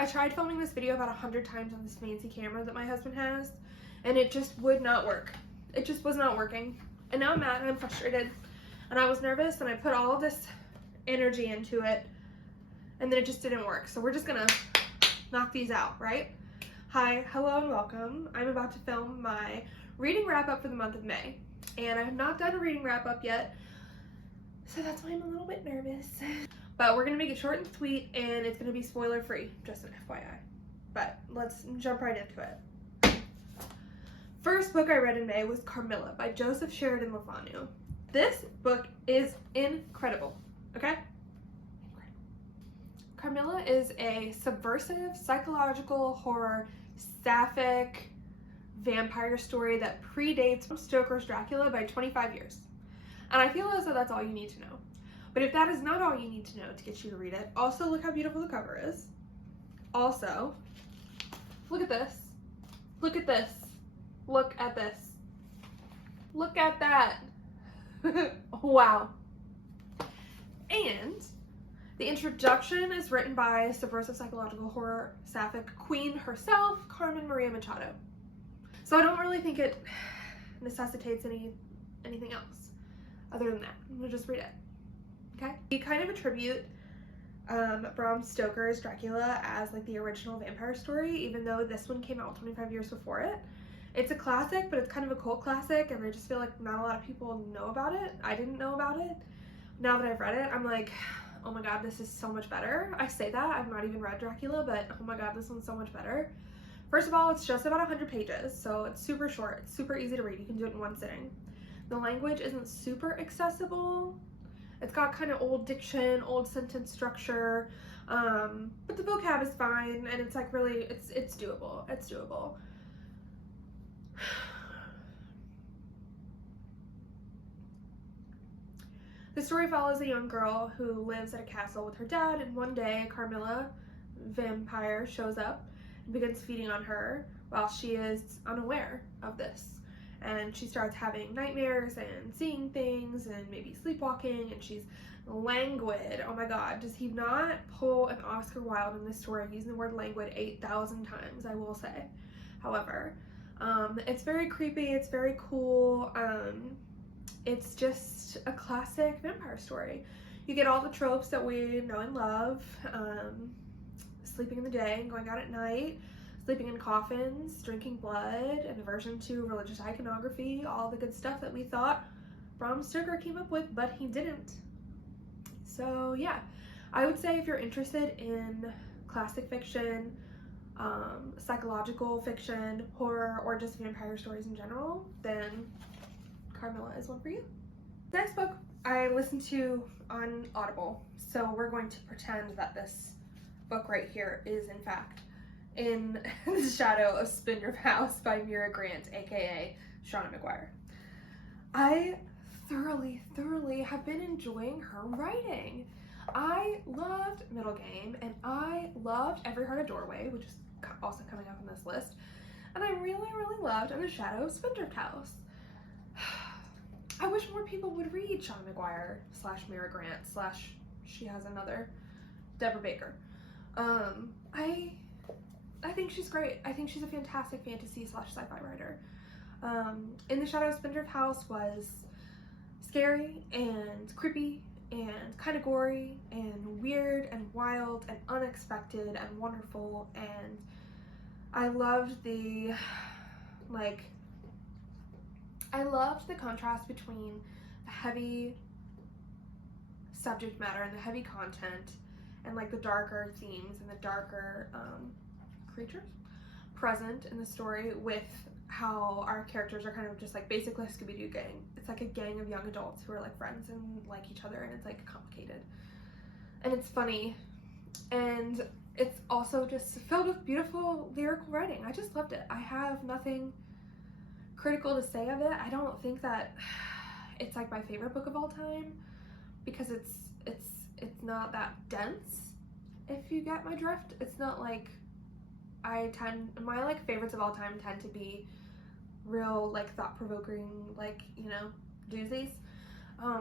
I tried filming this video about 100 times on this fancy camera that my husband has, and it just would not work. It just was not working. And now I'm mad and I'm frustrated. And I was nervous and I put all this energy into it, and then it just didn't work. So we're just gonna knock these out, right? Hi, hello, and welcome. I'm about to film my reading wrap-up for the month of May. And I have not done a reading wrap-up yet, so that's why I'm a little bit nervous. But we're gonna make it short and sweet, and it's gonna be spoiler-free, just an FYI. But let's jump right into it. First book I read in May was Carmilla by Joseph Sheridan Le Fanu. This book is incredible, okay? Carmilla is a subversive psychological horror sapphic vampire story that predates Bram Stoker's Dracula by 25 years. And I feel as though that's all you need to know. But if that is not all you need to know to get you to read it, also look how beautiful the cover is. Also, look at this. Look at this. Look at this. Look at that. Wow. And the introduction is written by subversive psychological horror sapphic queen herself, Carmen Maria Machado. So I don't really think it necessitates anything else other than that. I'm gonna just read it. Okay? We kind of attribute Bram Stoker's Dracula as like the original vampire story, even though this one came out 25 years before it. It's a classic, but it's kind of a cult classic, and I just feel like not a lot of people know about it. I didn't know about it. Now that I've read it, I'm like, oh my god, this is so much better. I say that, I've not even read Dracula, but oh my god, this one's so much better. First of all, it's just about 100 pages, so it's super short. It's super easy to read. You can do it in one sitting. The language isn't super accessible. It's got kind of old diction, old sentence structure, but the vocab is fine, and it's like really, it's doable. It's doable. The story follows a young girl who lives at a castle with her dad, and one day Carmilla, vampire, shows up and begins feeding on her while she is unaware of this. And she starts having nightmares and seeing things and maybe sleepwalking, and she's languid. Oh my god, does he not pull an Oscar Wilde in this story using the word languid 8,000 times, I will say. However, it's very creepy, it's very cool, it's just a classic vampire story. You get all the tropes that we know and love, sleeping in the day and going out at night, sleeping in coffins, drinking blood, an aversion to religious iconography, all the good stuff that we thought Bram Stoker came up with, but he didn't. So yeah, I would say if you're interested in classic fiction, psychological fiction, horror, or just vampire stories in general, then Carmilla is one for you. Next book I listened to on Audible, so we're going to pretend that this book right here is in fact In the Shadow of Spindrift House by Mira Grant, aka Shauna McGuire. I thoroughly have been enjoying her writing. I loved Middle Game, and I loved Every Heart a Doorway, which is also coming up on this list, and I really loved In the Shadow of Spindrift House. I wish more people would read Shauna McGuire / Mira Grant / she has another, Deborah Baker. I think she's great. I think she's a fantastic fantasy / sci-fi writer. In the Shadow of Spindrift House was scary and creepy and kind of gory and weird and wild and unexpected and wonderful, and I loved the contrast between the heavy subject matter and the heavy content and like the darker themes and the darker creatures present in the story, with how our characters are kind of just like basically a Scooby-Doo gang. It's like a gang of young adults who are like friends and like each other, and it's like complicated and it's funny, and it's also just filled with beautiful lyrical writing. I just loved it. I have nothing critical to say of it. I don't think that it's like my favorite book of all time, because it's not that dense, if you get my drift. It's not like my like favorites of all time tend to be real like thought-provoking, like, you know, doozies.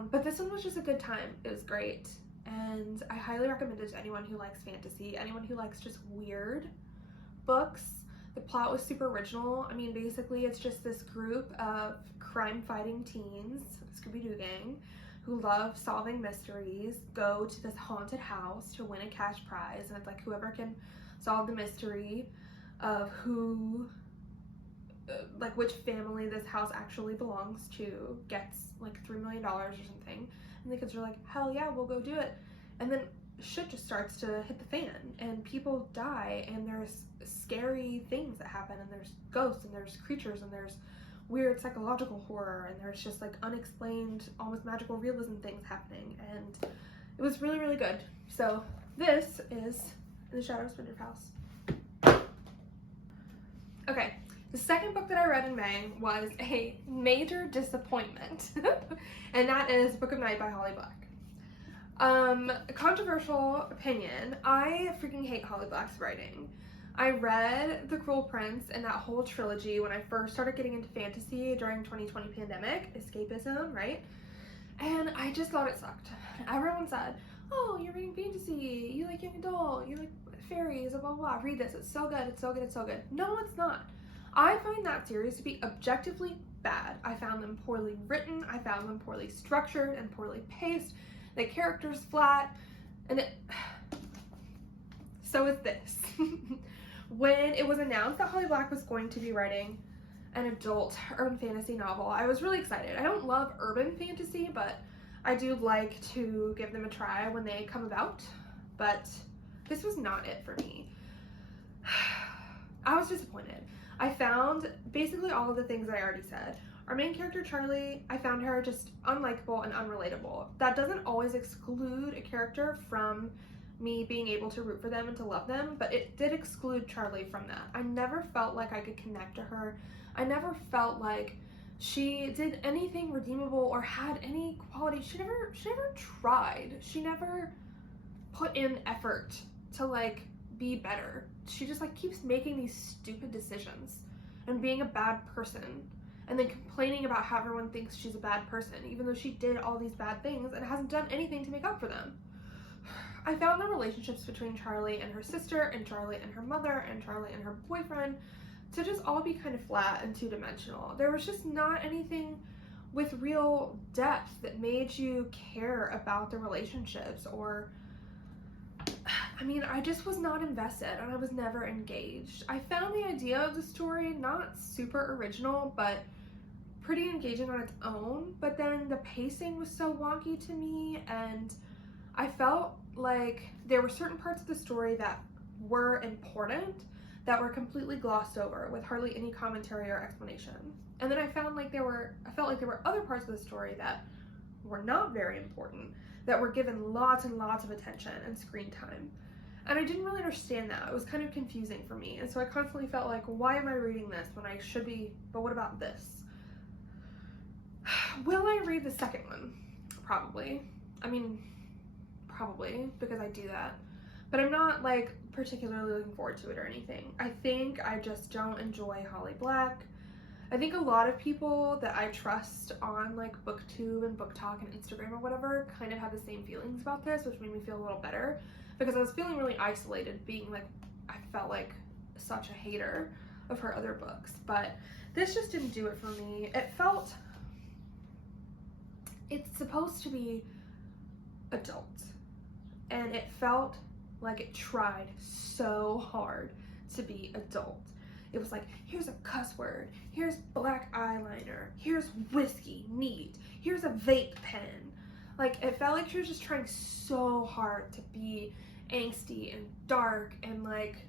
But this one was just a good time. It was great. and I highly recommend it to anyone who likes fantasy, anyone who likes just weird books. The plot was super original. I mean, basically it's just this group of crime-fighting teens, Scooby-Doo gang, who love solving mysteries, go to this haunted house to win a cash prize, and it's like whoever can solve the mystery of who, like which family this house actually belongs to, gets like $3 million or something. And the kids are like, hell yeah, we'll go do it. And then shit just starts to hit the fan, and people die, and there's scary things that happen, and there's ghosts, and there's creatures, and there's weird psychological horror, and there's just like unexplained, almost magical realism things happening, and it was really, really good. So this is In the Shadow of Spindrift House. Okay, the second book that I read in May was a major disappointment, and that is Book of Night by Holly Black. Controversial opinion, I freaking hate Holly Black's writing. I read The Cruel Prince and that whole trilogy when I first started getting into fantasy during 2020 pandemic, escapism, right? And I just thought it sucked. Everyone said, oh, you're reading fantasy, you like young adult, you like fairies, blah, blah, blah, read this, it's so good, it's so good, it's so good. No, it's not. I find that series to be objectively bad. I found them poorly written, I found them poorly structured and poorly paced, the character's flat, and so is this. When it was announced that Holly Black was going to be writing an adult urban fantasy novel, I was really excited. I don't love urban fantasy, but I do like to give them a try when they come about, but this was not it for me. I was disappointed. I found basically all of the things that I already said. Our main character, Charlie, I found her just unlikable and unrelatable. That doesn't always exclude a character from me being able to root for them and to love them, but it did exclude Charlie from that. I never felt like I could connect to her. I never felt like she did anything redeemable or had any quality. She never tried. She never put in effort to like be better. She just like keeps making these stupid decisions and being a bad person, and then complaining about how everyone thinks she's a bad person, even though she did all these bad things and hasn't done anything to make up for them. I found the relationships between Charlie and her sister, and Charlie and her mother, and Charlie and her boyfriend to just all be kind of flat and two-dimensional. There was just not anything with real depth that made you care about the relationships, or I mean, I just was not invested and I was never engaged. I found the idea of the story not super original, but pretty engaging on its own, but then the pacing was so wonky to me, and I felt like there were certain parts of the story that were important that were completely glossed over with hardly any commentary or explanation. And then I felt like there were other parts of the story that were not very important, that were given lots and lots of attention and screen time. And I didn't really understand that. It was kind of confusing for me. And so I constantly felt like, why am I reading this when I should be, but what about this? Will I read the second one? Probably. I mean, probably, because I do that. But I'm not like particularly looking forward to it or anything. I think I just don't enjoy Holly Black. I think a lot of people that I trust on like Booktube and BookTok and Instagram or whatever kind of had the same feelings about this, which made me feel a little better, because I was feeling really isolated, being like, I felt like such a hater of her other books. But this just didn't do it for me. It's supposed to be adult, and it felt like it tried so hard to be adult. It was like, here's a cuss word, here's black eyeliner, here's whiskey, neat, here's a vape pen. Like, it felt like she was just trying so hard to be angsty and dark, and like,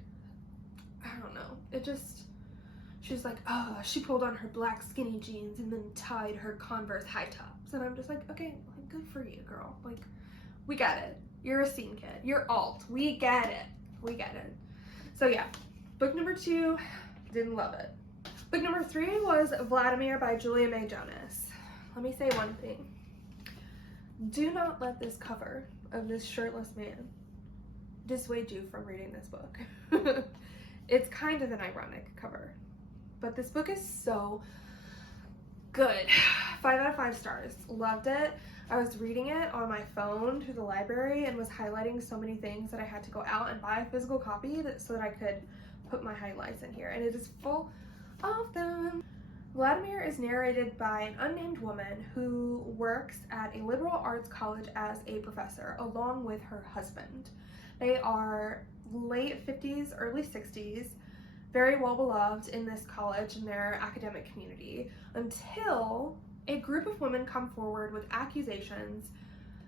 I don't know, it just, she was like, oh, she pulled on her black skinny jeans and then tied her Converse high tops. And I'm just like, okay, like, good for you, girl. Like, we get it. You're a scene kid. You're alt. We get it. We get it. So yeah, book number 2, didn't love it. Book number 3 was Vladimir by Julia May Jonas. Let me say one thing. Do not let this cover of this shirtless man dissuade you from reading this book. It's kind of an ironic cover, but this book is so good. 5 out of 5 stars. Loved it. I was reading it on my phone through the library and was highlighting so many things that I had to go out and buy a physical copy so that I could put my highlights in here, and it is full of them. Vladimir is narrated by an unnamed woman who works at a liberal arts college as a professor along with her husband. They are late 50s, early 60s, very well beloved in this college and their academic community, until a group of women come forward with accusations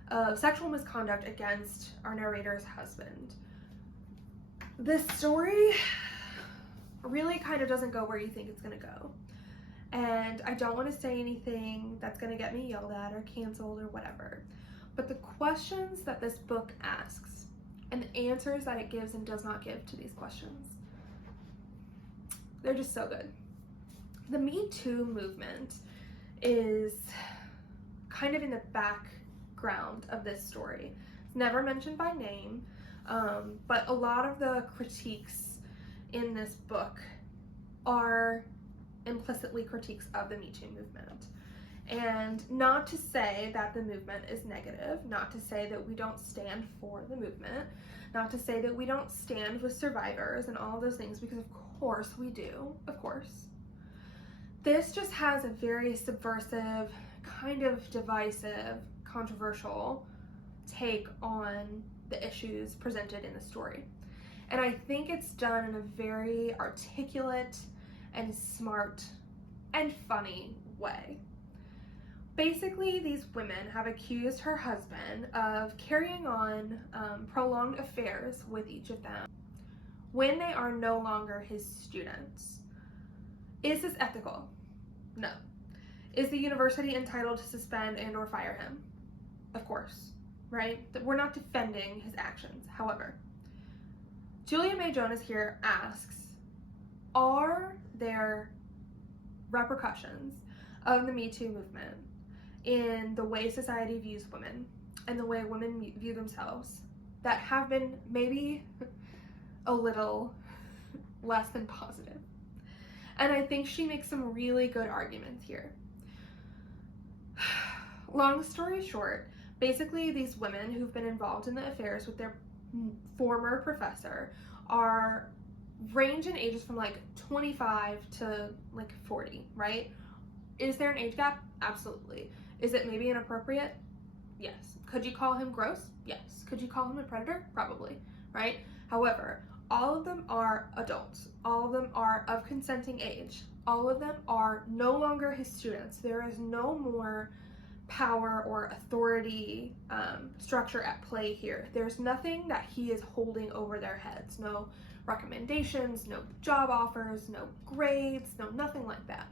of sexual misconduct against our narrator's husband. This story really kind of doesn't go where you think it's going to go. And I don't want to say anything that's going to get me yelled at or canceled or whatever. But the questions that this book asks and the answers that it gives and does not give to these questions, they're just so good. The Me Too movement is kind of in the background of this story. It's never mentioned by name, but a lot of the critiques in this book are implicitly critiques of the Me Too movement. And not to say that the movement is negative, not to say that we don't stand for the movement, not to say that we don't stand with survivors and all those things, because of course we do, of course. This just has a very subversive, kind of divisive, controversial take on the issues presented in the story. And I think it's done in a very articulate and smart and funny way. Basically, these women have accused her husband of carrying on prolonged affairs with each of them when they are no longer his students. Is this ethical? No. Is the university entitled to suspend and or fire him? Of course, right? We're not defending his actions. However, Julia May Jonas here asks, are there repercussions of the Me Too movement in the way society views women and the way women view themselves that have been maybe a little less than positive? And I think she makes some really good arguments here. Long story short, basically these women who've been involved in the affairs with their former professor are range in ages from like 25 to like 40, right? Is there an age gap? Absolutely. Is it maybe inappropriate? Yes. Could you call him gross? Yes. Could you call him a predator? Probably, right? However, all of them are adults. All of them are of consenting age. All of them are no longer his students. There is no more power or authority structure at play here. There's nothing that he is holding over their heads. No recommendations, no job offers, no grades, no nothing like that.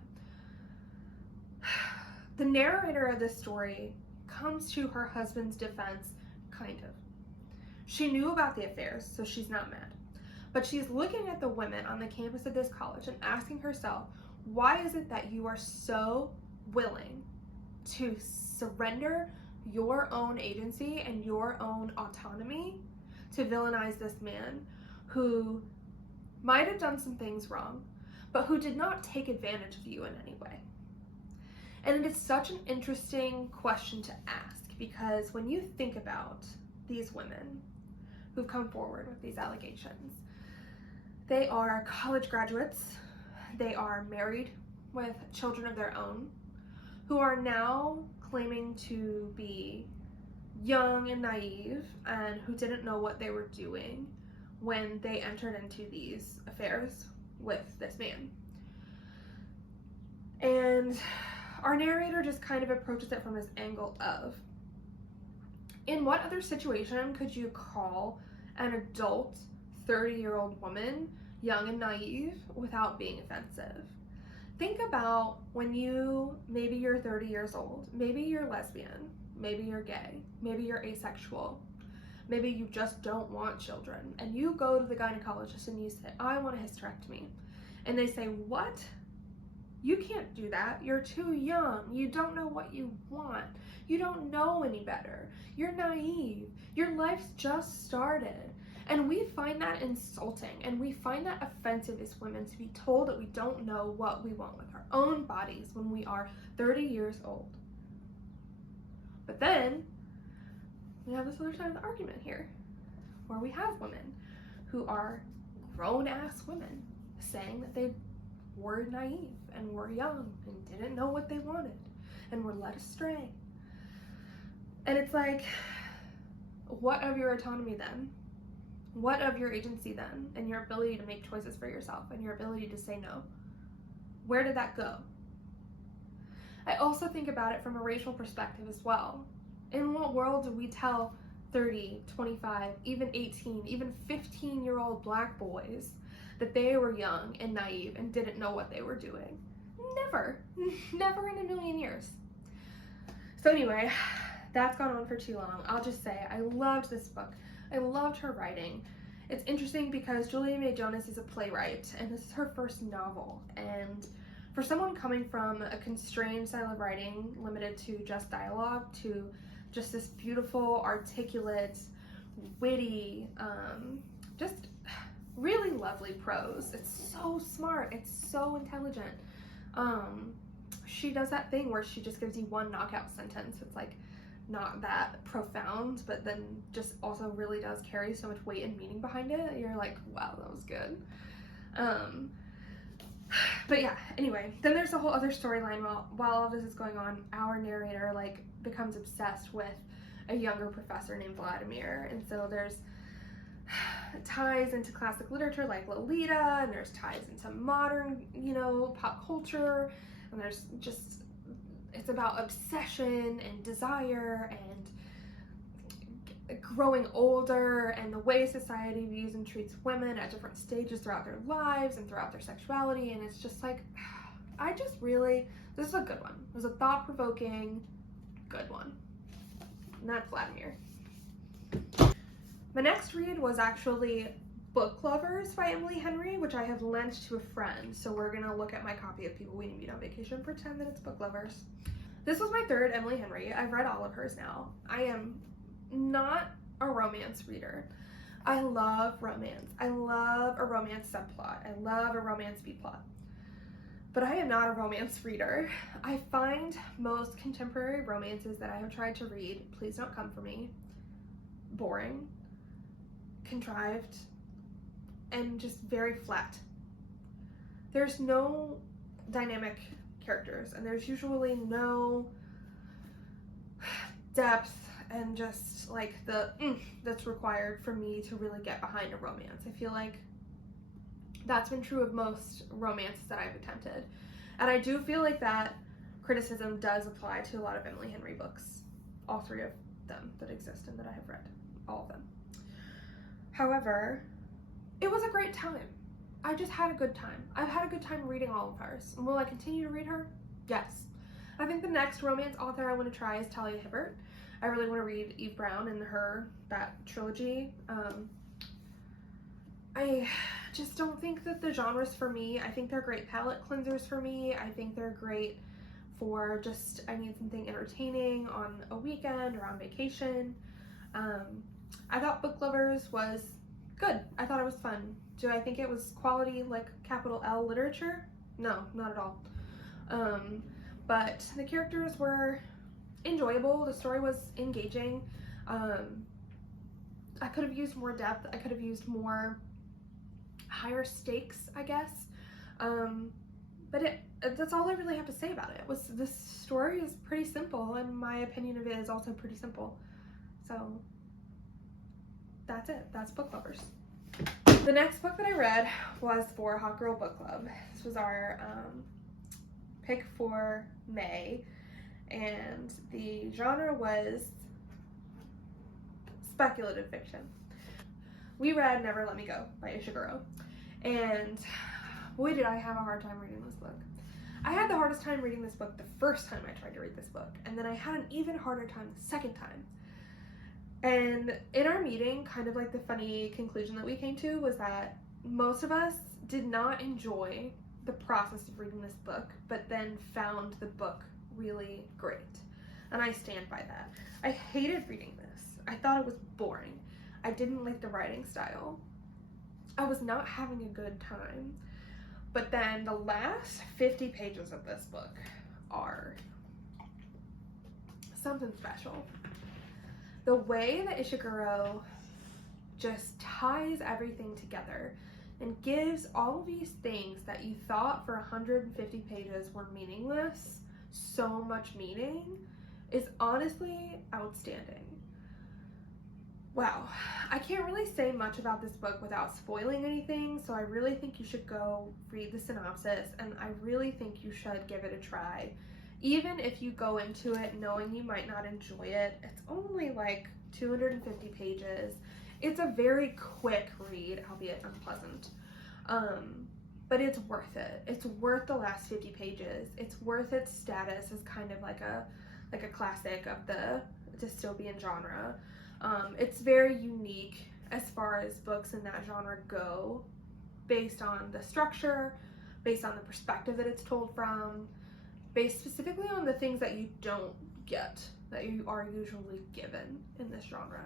The narrator of this story comes to her husband's defense, kind of. She knew about the affairs, so she's not mad. But she's looking at the women on the campus of this college and asking herself, why is it that you are so willing to surrender your own agency and your own autonomy to villainize this man who might have done some things wrong, but who did not take advantage of you in any way? And it is such an interesting question to ask, because when you think about these women who've come forward with these allegations, they are college graduates, they are married with children of their own, who are now claiming to be young and naive and who didn't know what they were doing when they entered into these affairs with this man. And our narrator just kind of approaches it from this angle of, in what other situation could you call an adult 30-year-old woman young and naive without being offensive? Think about when maybe you're 30 years old, maybe you're lesbian, maybe you're gay, maybe you're asexual, maybe you just don't want children, and you go to the gynecologist and you say, I want a hysterectomy. And they say, what? You can't do that. You're too young. You don't know what you want. You don't know any better. You're naive. Your life's just started. And we find that insulting, and we find that offensive as women, to be told that we don't know what we want with our own bodies when we are 30 years old. But then we have this other side of the argument here, where we have women who are grown-ass women saying that they were naive and were young and didn't know what they wanted and were led astray. And it's like, what of your autonomy then? What of your agency then, and your ability to make choices for yourself and your ability to say no? Where did that go? I also think about it from a racial perspective as well. In what world do we tell 30, 25, even 18, even 15-year-old black boys that they were young and naive and didn't know what they were doing? Never. Never in a million years. So anyway, that's gone on for too long. I'll just say I loved this book. I loved her writing. It's interesting because Julia May Jonas is a playwright, and this is her first novel. And for someone coming from a constrained style of writing, limited to just dialogue, to just this beautiful, articulate, witty, just really lovely prose. It's so smart. It's so intelligent. She does that thing where she just gives you one knockout sentence. It's like not that profound, but then just also really does carry so much weight and meaning behind it. You're like, wow, that was good. But yeah, anyway, then there's a whole other storyline while all this is going on. Our narrator like becomes obsessed with a younger professor named Vladimir, and so there's ties into classic literature like Lolita, and there's ties into modern, pop culture, and there's just, it's about obsession and desire and growing older and the way society views and treats women at different stages throughout their lives and throughout their sexuality. And it's just like, this is a good one. It was a thought-provoking, good one. And that's Vladimir. My next read was actually Book Lovers by Emily Henry, which I have lent to a friend. So we're gonna look at my copy of People We Meet on Vacation and pretend that it's Book Lovers. This was my third Emily Henry. I've read all of hers now. I am not a romance reader. I love romance. I love a romance subplot. I love a romance B-plot. But I am not a romance reader. I find most contemporary romances that I have tried to read, please don't come for me, boring, contrived, and just very flat. There's no dynamic characters, and there's usually no depth and just like the that's required for me to really get behind a romance. I feel like that's been true of most romances that I've attempted. And I do feel like that criticism does apply to a lot of Emily Henry books, all three of them that exist and that I have read, all of them. However, it was a great time. I just had a good time. I've had a good time reading all of hers. And will I continue to read her? Yes. I think the next romance author I want to try is Talia Hibbert. I really want to read Eve Brown and that trilogy. I just don't think that the genre's for me. I think they're great palate cleansers for me. I think they're great for just, I need something entertaining on a weekend or on vacation. I thought Book Lovers was good. I thought it was fun. Do I think it was quality, like capital L literature? No, not at all. But the characters were enjoyable. The story was engaging. I could have used more depth. I could have used more higher stakes, I guess. But that's all I really have to say about it. This story is pretty simple, and my opinion of it is also pretty simple. So that's it. That's Book Lovers. The next book that I read was for Hot Girl Book Club. This was our pick for May, and the genre was speculative fiction. We read Never Let Me Go by Ishiguro, and boy did I have a hard time reading this book. I had the hardest time reading this book the first time I tried to read this book, and then I had an even harder time the second time. And in our meeting, kind of like the funny conclusion that we came to was that most of us did not enjoy the process of reading this book, but then found the book really great. And I stand by that. I hated reading this. I thought it was boring. I didn't like the writing style. I was not having a good time. But then the last 50 pages of this book are something special. The way that Ishiguro just ties everything together and gives all of these things that you thought for 150 pages were meaningless so much meaning is honestly outstanding. Wow, I can't really say much about this book without spoiling anything, so I really think you should go read the synopsis, and I really think you should give it a try. Even if you go into it knowing you might not enjoy it, it's only like 250 pages. It's a very quick read, albeit unpleasant. But it's worth it. It's worth the last 50 pages. It's worth its status as kind of like a classic of the dystopian genre. It's very unique as far as books in that genre go, based on the structure, based on the perspective that it's told from, based specifically on the things that you don't get, that you are usually given in this genre.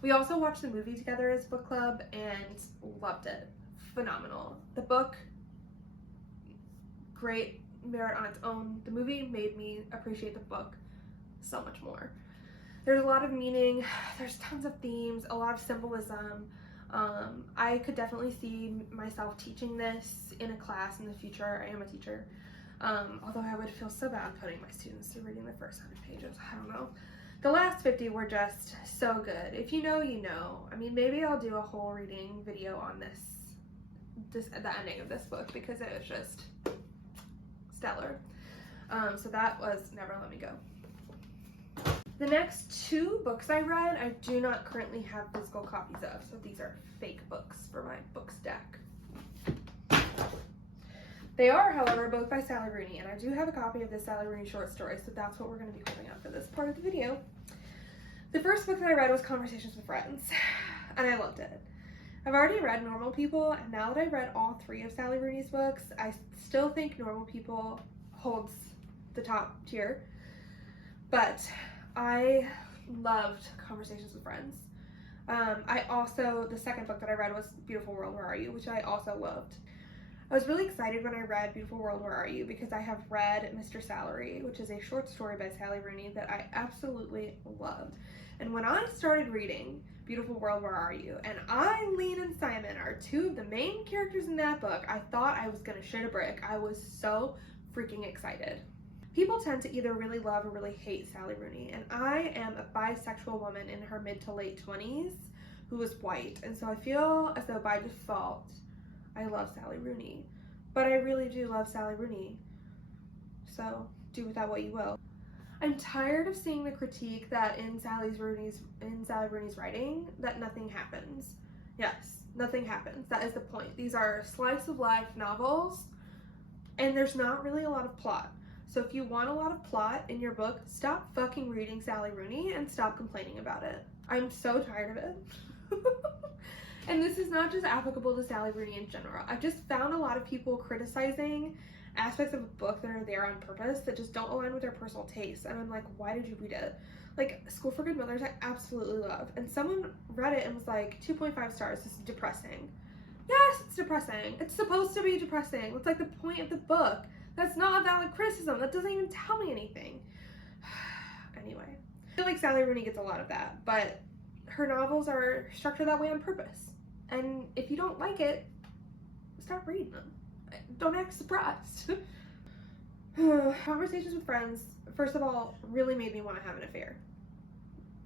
We also watched the movie together as book club and loved it. Phenomenal. The book, great merit on its own. The movie made me appreciate the book so much more. There's a lot of meaning, there's tons of themes, a lot of symbolism. I could definitely see myself teaching this in a class in the future. I am a teacher. Although I would feel so bad putting my students through reading the first 100 pages. I don't know. The last 50 were just so good. If you know, you know. I mean, maybe I'll do a whole reading video on the ending of this book, because it was just stellar. So that was Never Let Me Go. The next two books I read, I do not currently have physical copies of, so these are fake books for my book stack. They are, however, both by Sally Rooney, and I do have a copy of the Sally Rooney short story, so that's what we're going to be holding up for this part of the video. The first book that I read was Conversations with Friends, and I loved it. I've already read Normal People, and now that I've read all three of Sally Rooney's books, I still think Normal People holds the top tier, but I loved Conversations with Friends. The second book that I read was Beautiful World, Where Are You?, which I also loved. I was really excited when I read Beautiful World, Where Are You?, because I have read Mr. Salary, which is a short story by Sally Rooney that I absolutely loved. And when I started reading Beautiful World, Where Are You?, and Eileen and Simon are two of the main characters in that book, I thought I was gonna shit a brick. I was so freaking excited. People tend to either really love or really hate Sally Rooney, and I am a bisexual woman in her mid to late 20s who is white, and so I feel as though by default I love Sally Rooney. But I really do love Sally Rooney, so do with that what you will. I'm tired of seeing the critique that in Sally Rooney's writing that nothing happens. Yes, nothing happens. That is the point. These are slice of life novels, and there's not really a lot of plot. So if you want a lot of plot in your book, stop fucking reading Sally Rooney and stop complaining about it. I'm so tired of it. And this is not just applicable to Sally Rooney in general. I've just found a lot of people criticizing aspects of a book that are there on purpose that just don't align with their personal tastes. And I'm like, why did you read it? Like, School for Good Mothers, I absolutely love. And someone read it and was like, 2.5 stars, this is depressing. Yes, it's depressing. It's supposed to be depressing. That's like the point of the book. That's not a valid criticism. That doesn't even tell me anything. Anyway, I feel like Sally Rooney gets a lot of that, but her novels are structured that way on purpose. And if you don't like it, stop reading them. Don't act surprised. Conversations with Friends, first of all, really made me want to have an affair.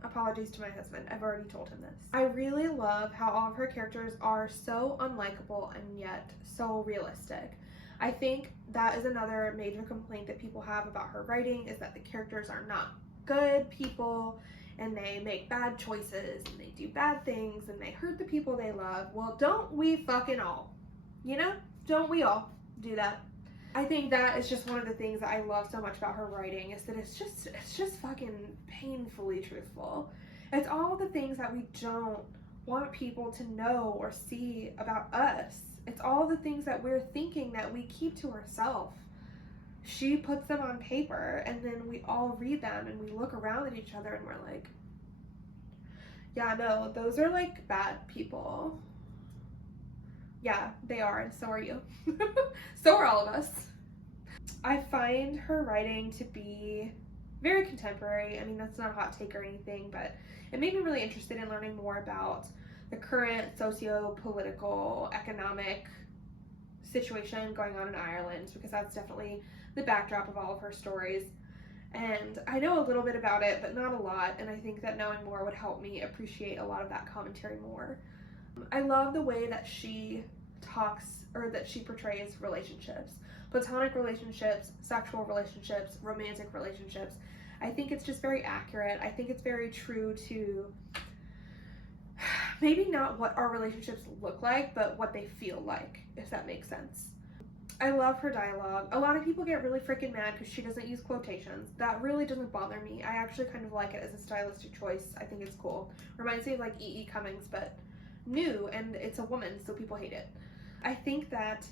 Apologies to my husband, I've already told him this. I really love how all of her characters are so unlikable and yet so realistic. I think that is another major complaint that people have about her writing, is that the characters are not good people, and they make bad choices, and they do bad things, and they hurt the people they love. Well, don't we fucking all? You know? Don't we all do that? I think that is just one of the things that I love so much about her writing, is that it's just fucking painfully truthful. It's all the things that we don't want people to know or see about us. It's all the things that we're thinking that we keep to ourselves. She puts them on paper, and then we all read them, and we look around at each other, and we're like, yeah, no, those are like bad people. Yeah, they are, and so are you. So are all of us. I find her writing to be very contemporary. I mean, that's not a hot take or anything, but it made me really interested in learning more about the current socio-political, economic situation going on in Ireland, because that's definitely the backdrop of all of her stories. And I know a little bit about it, but not a lot, and I think that knowing more would help me appreciate a lot of that commentary more. I love the way that she talks, or that she portrays relationships. Platonic relationships, sexual relationships, romantic relationships. I think it's just very accurate. I think it's very true to maybe not what our relationships look like, but what they feel like, if that makes sense. I love her dialogue. A lot of people get really freaking mad because she doesn't use quotations. That really doesn't bother me. I actually kind of like it as a stylistic choice. I think it's cool. Reminds me of like E.E. Cummings, but new, and it's a woman, so people hate it. I think that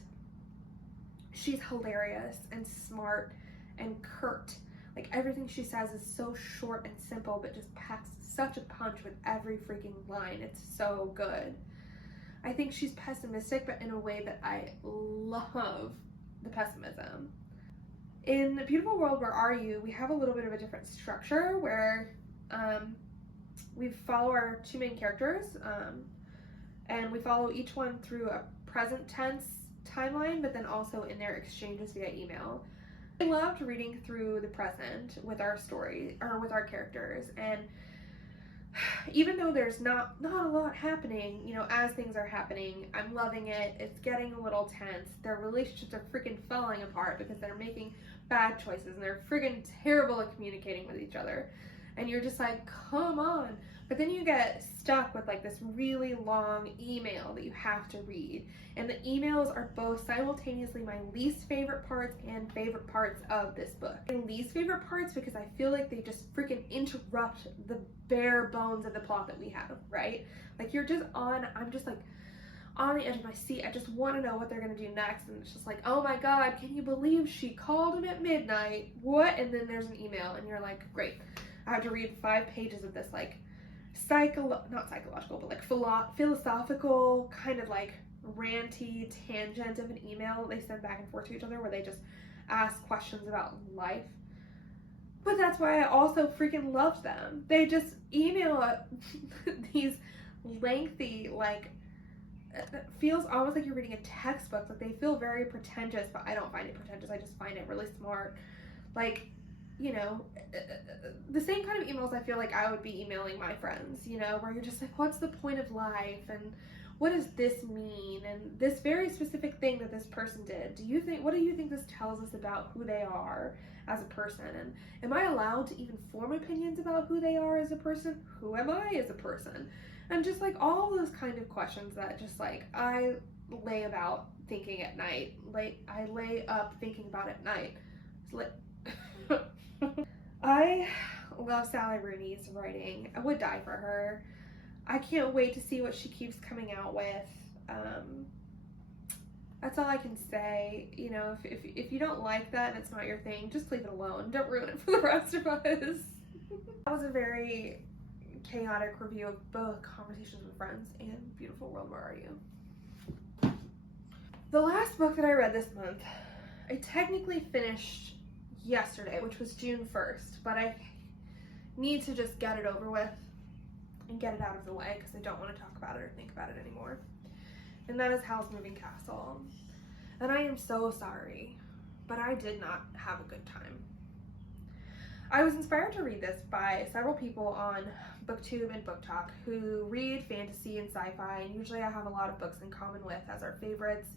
she's hilarious and smart and curt. Like, everything she says is so short and simple, but just packs such a punch with every freaking line. It's so good. I think she's pessimistic, but in a way that I love the pessimism. In Beautiful World, Where Are You?, we have a little bit of a different structure where we follow our two main characters, and we follow each one through a present tense timeline, but then also in their exchanges via email. I loved reading through the present with our story, or with our characters, and even though there's not a lot happening, you know, as things are happening, I'm loving it. It's getting a little tense. Their relationships are freaking falling apart because they're making bad choices and they're freaking terrible at communicating with each other. And you're just like, come on. But then you get stuck with like this really long email that you have to read. And the emails are both simultaneously my least favorite parts and favorite parts of this book. My least favorite parts because I feel like they just freaking interrupt the bare bones of the plot that we have, right? Like, I'm just like on the edge of my seat. I just want to know what they're going to do next. And it's just like, oh my God, can you believe she called him at midnight? What? And then there's an email and you're like, great. I have to read 5 pages of this like not psychological, but like philosophical kind of like ranty tangent of an email they send back and forth to each other where they just ask questions about life. But that's why I also freaking loved them. They just email these lengthy, like, it feels almost like you're reading a textbook. Like, they feel very pretentious, but I don't find it pretentious. I just find it really smart. Like, you know, the same kind of emails I feel like I would be emailing my friends, you know, where you're just like, what's the point of life? And what does this mean? And this very specific thing that this person did, what do you think this tells us about who they are as a person? And am I allowed to even form opinions about who they are as a person? Who am I as a person? And just like all those kind of questions that just like I lay about thinking at night. I lay up thinking about at night. I love Sally Rooney's writing. I would die for her. I can't wait to see what she keeps coming out with. That's all I can say. You know, if you don't like that and it's not your thing, just leave it alone. Don't ruin it for the rest of us. That was a very chaotic review of both Conversations with Friends and Beautiful World, Where Are You? The last book that I read this month, I technically finished yesterday, which was June 1st, but I need to just get it over with and get it out of the way because I don't want to talk about it or think about it anymore. And that is Howl's Moving Castle. And I am so sorry, but I did not have a good time. I was inspired to read this by several people on Booktube and BookTok who read fantasy and sci-fi, and usually I have a lot of books in common with as our favorites.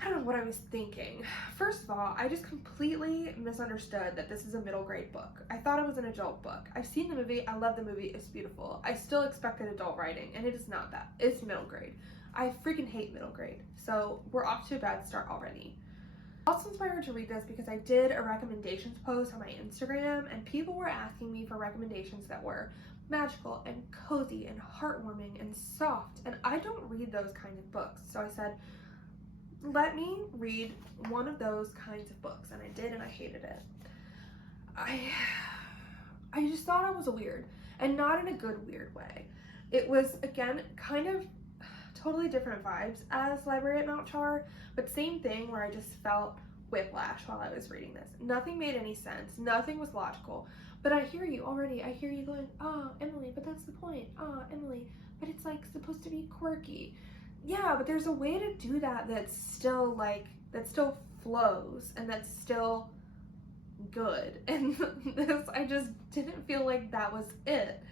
I don't know what I was thinking. First of all, I just completely misunderstood that this is a middle grade book. I thought it was an adult book. I've seen the movie. I love the movie. It's beautiful. I still expected adult writing, and it is not that. It's middle grade. I freaking hate middle grade. So we're off to a bad start already. I was also inspired to read this because I did a recommendations post on my Instagram, and people were asking me for recommendations that were magical and cozy and heartwarming and soft, and I don't read those kind of books. So I said, let me read one of those kinds of books, and I did, and I hated it. I just thought it was weird, and not in a good weird way. It was, again, kind of totally different vibes as Library at Mount Char, but same thing where I just felt whiplash while I was reading this. Nothing made any sense. Nothing was logical. But I hear you already. I hear you going, Emily, but that's the point. Emily, but it's like supposed to be quirky. Yeah, but there's a way to do that that's still like, that still flows and that's still good. And this, I just didn't feel like that was it.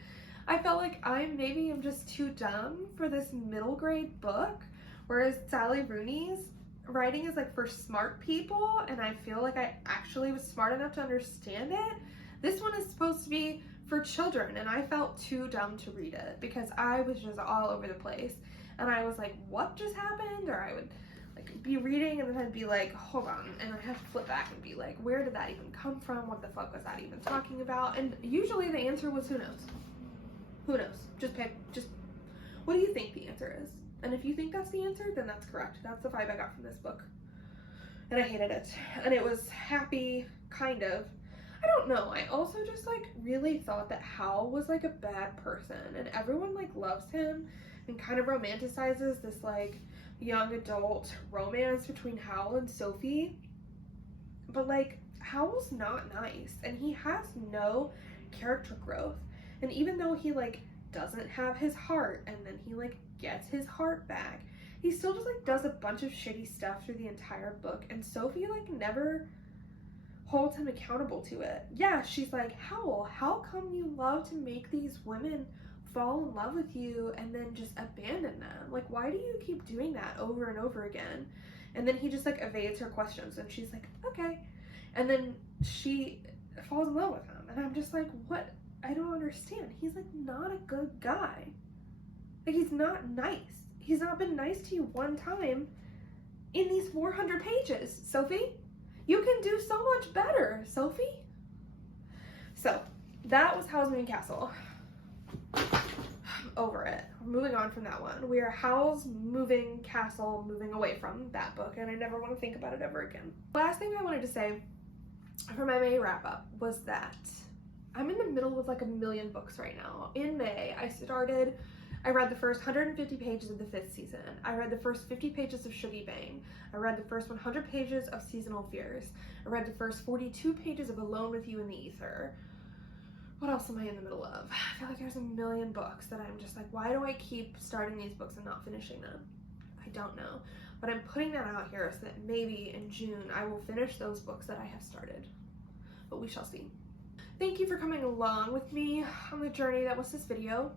I felt like maybe I'm just too dumb for this middle grade book, whereas Sally Rooney's writing is like for smart people, and I feel like I actually was smart enough to understand it. This one is supposed to be for children, and I felt too dumb to read it because I was just all over the place, and I was like, what just happened? Or I would like be reading and then I'd be like, hold on, and I'd have to flip back and be like, where did that even come from? What the fuck was that even talking about? And usually the answer was, who knows? Who knows? Just pick, what do you think the answer is? And if you think that's the answer, then that's correct. That's the vibe I got from this book. And I hated it. And it was happy, kind of. I don't know. I also just like really thought that Hal was like a bad person. And everyone like loves him and kind of romanticizes this like young adult romance between Hal and Sophie. But like Hal's not nice. And he has no character growth. And even though he like doesn't have his heart and then he like gets his heart back, he still just like does a bunch of shitty stuff through the entire book, and Sophie like never holds him accountable to it. Yeah, she's like, Howl, how come you love to make these women fall in love with you and then just abandon them? Like, why do you keep doing that over and over again? And then he just like evades her questions, and she's like, okay. And then she falls in love with him, and I'm just like, what? I don't understand. He's like not a good guy. Like, he's not nice. He's not been nice to you one time in these 400 pages. Sophie, you can do so much better, Sophie. So that was Howl's Moving Castle. I'm over it. We're moving on from that one. We are Howl's Moving Castle, moving away from that book, and I never want to think about it ever again. Last thing I wanted to say for my May wrap up was that I'm in the middle of like a million books right now. In May, I read the first 150 pages of the 5th season. I read the first 50 pages of Shuggy Bang. I read the first 100 pages of Seasonal Fears. I read the first 42 pages of Alone with You in the Ether. What else am I in the middle of? I feel like there's a million books that I'm just like, why do I keep starting these books and not finishing them? I don't know. But I'm putting that out here so that maybe in June I will finish those books that I have started. But we shall see. Thank you for coming along with me on the journey that was this video.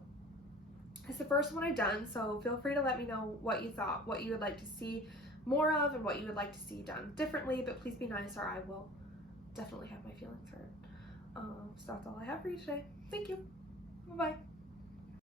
It's the first one I've done, so feel free to let me know what you thought, what you would like to see more of, and what you would like to see done differently, but please be nice or I will definitely have my feelings hurt. So that's all I have for you today. Thank you. Bye-bye.